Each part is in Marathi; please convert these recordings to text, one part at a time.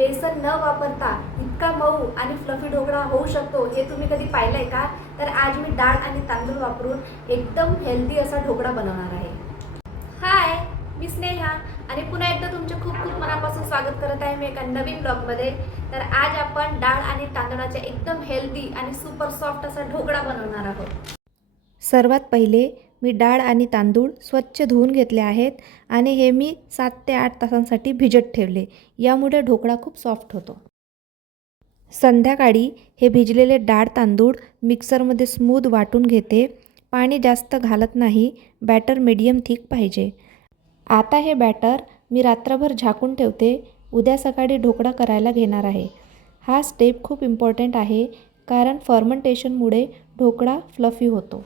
बेसन न वापरता इतका मऊ आणि फ्लफी ढोकळा होऊ शकतो हे तुम्ही कधी पाहिलंय का? तर आज मी डाळ आणि तांदूळ वापरून एकदम हेल्दी असा ढोकळा बनवणार आहे. हाय, मी स्नेहा आणि पुन्हा एकदा तुमचे खूप खूप मनापासून स्वागत करत आहे मी एका नवीन ब्लॉगमध्ये. तर आज आपण डाळ आणि तांदळाचा एकदम हेल्दी आणि सुपर सॉफ्ट असा ढोकळा बनवणार आहोत. सर्वात पहिले मी डाळ आणि तांदूळ स्वच्छ धुवून घेतले आहेत आणि हे मी 7 ते 8 तासांसाठी भिजत ठेवले. यामुळे ढोकळा खूप सॉफ्ट होतो. संध्याकाळी हे भिजलेले डाळ तांदूळ मिक्सरमध्ये स्मूथ वाटून घेते. पाणी जास्त घालत नाही, बॅटर मीडियम थिक पाहिजे. आता हे बॅटर मी रात्रभर झाकून ठेवते. उद्या सकाळी ढोकळा करायला घेणार आहे. हा स्टेप खूप इम्पॉर्टंट आहे कारण फर्मेंटेशनमुळे ढोकळा फ्लफी होतो.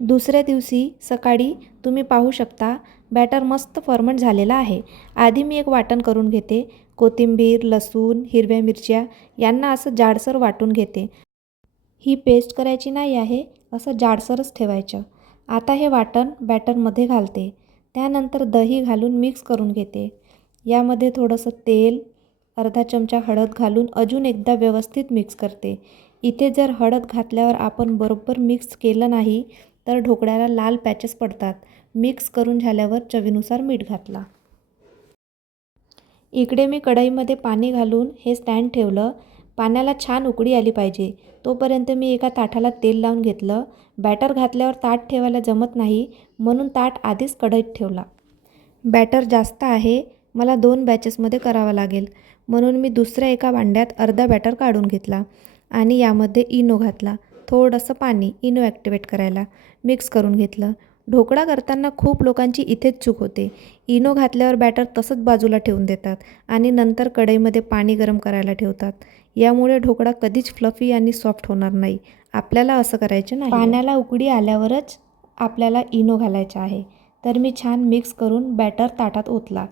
दुसऱ्या दिवशी सकाळी तुम्ही पाहू शकता बॅटर मस्त फर्मेंट झालेला आहे. आधी मी एक वाटण करून घेते. कोथिंबीर, लसूण, हिरव्या मिरच्या यांना असं जाडसर वाटून घेते. ही पेस्ट करायची नाही आहे, असं जाडसरच ठेवायचं. आता हे वाटण बॅटरमध्ये घालते. त्यानंतर दही घालून मिक्स करून घेते. यामध्ये थोडंसं तेल, अर्धा चमचा हळद घालून अजून एकदा व्यवस्थित मिक्स करते. इथे जर हळद घातल्यावर आपण बरोबर मिक्स केलं नाही तर ढोकळ्याला लाल पॅचेस पडतात. मिक्स करून झाल्यावर चवीनुसार मीठ घातला. इकडे मी कढईमध्ये पाणी घालून हे स्टँड ठेवलं. पाण्याला छान उकळी आली पाहिजे तोपर्यंत मी एका ताटाला तेल लावून घेतलं. बॅटर घातल्यावर ताट ठेवायला जमत नाही म्हणून ताट आधीच कढईत ठेवला. बॅटर जास्त आहे, मला 2 बॅचेसमध्ये करावं लागेल म्हणून मी दुसऱ्या एका भांड्यात अर्धा बॅटर काढून घेतला आणि यामध्ये इनो घातला. थोडंसं पाणी इनो ॲक्टिवेट करायला मिक्स करून घेतलं. ढोकळा करताना खूप लोकांची इथेच चूक होते. इनो घातल्यावर बॅटर तसंच बाजूला ठेवून देतात आणि नंतर कढईमध्ये पाणी गरम करायला ठेवतात. यामुळे ढोकळा कधीच फ्लफी आणि सॉफ्ट होणार नाही. आपल्याला असं करायचं नाही. पाण्याला उकळी आल्यावरच आपल्याला इनो घालायचा आहे. तर मी छान मिक्स करून बॅटर ताटात ओतला.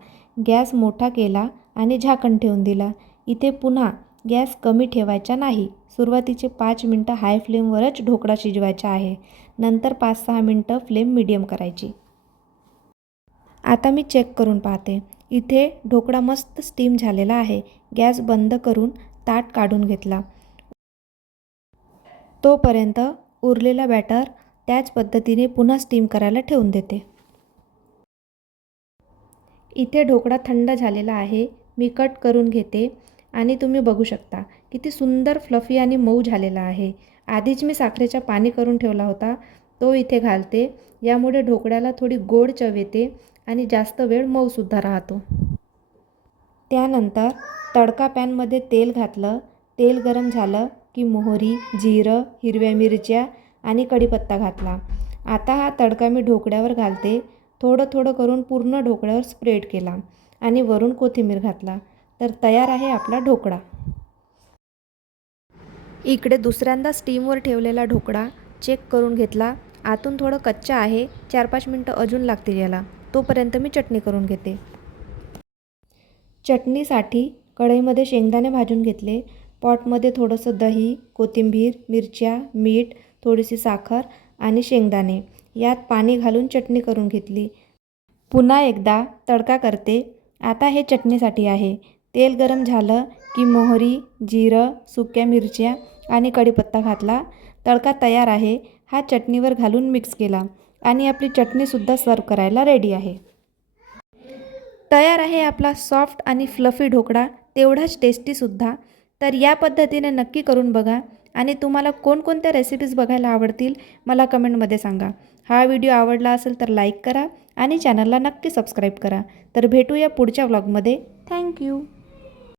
गॅस मोठा केला आणि झाकण ठेवून दिला. इथे पुन्हा गॅस कमी ठेवायचा नाही. सुरुवातीचे 5 मिनटं हाय फ्लेमवरच ढोकळा शिजवायचा आहे. नंतर 5-6 मिनटं फ्लेम मीडियम करायची. आता मी चेक करून पाहते. इथे ढोकळा मस्त स्टीम झालेला आहे. गॅस बंद करून ताट काढून घेतला. तोपर्यंत उरलेला बॅटर त्याच पद्धतीने पुन्हा स्टीम करायला ठेवून देते. इथे ढोकळा थंड झालेला आहे. मी कट करून घेते आणि तुम्ही बघू शकता किती सुंदर फ्लफी आणि मऊ झालेला आहे. आधीच मी साखरेचा पाणी करून ठेवला होता, तो इथे घालते. यामुळे ढोकळ्याला थोडी गोड चव येते आणि जास्त वेळ मऊसुद्धा राहतो. त्यानंतर तडका पॅनमध्ये तेल घातलं. तेल गरम झालं की मोहरी, जिरं, हिरव्या मिरच्या आणि कढीपत्ता घातला. आता हा तडका मी ढोकळ्यावर घालते. थोडं थोडं करून पूर्ण ढोकळ्यावर स्प्रेड केला आणि वरून कोथिंबीर घातला. तर तयार आहे आपला ढोकळा. इकडे दुसऱ्यांदा स्टीमवर ठेवलेला ढोकळा चेक करून घेतला. आतून थोडं कच्चा आहे. 4-5 मिनटं अजून लागतील याला. तोपर्यंत मी चटणी करून घेते. चटणीसाठी कढईमध्ये शेंगदाणे भाजून घेतले. पॉटमध्ये थोडंसं दही, कोथिंबीर, मिरच्या, मीठ, थोडीशी साखर आणि शेंगदाणे यात पाणी घालून चटणी करून घेतली. पुन्हा एकदा तडका करते. आता हे चटणीसाठी आहे. तेल गरम झालं की मोहरी, जिरं, सुक्या मिरच्या आणि कढीपत्ता घातला. तडका तयार आहे. हा चटणीवर घालून मिक्स केला आणि आपली चटणीसुद्धा सर्व करायला रेडी आहे. तयार आहे आपला सॉफ्ट आणि फ्लफी ढोकळा, तेवढाच टेस्टीसुद्धा. तर या पद्धतीने नक्की करून बघा आणि तुम्हाला कोणकोणत्या रेसिपीज बघायला आवडतील मला कमेंटमध्ये सांगा. हा व्हिडिओ आवडला असेल तर लाईक करा आणि चॅनलला नक्की सबस्क्राईब करा. तर भेटूया पुढच्या व्लॉगमध्ये. थँक्यू.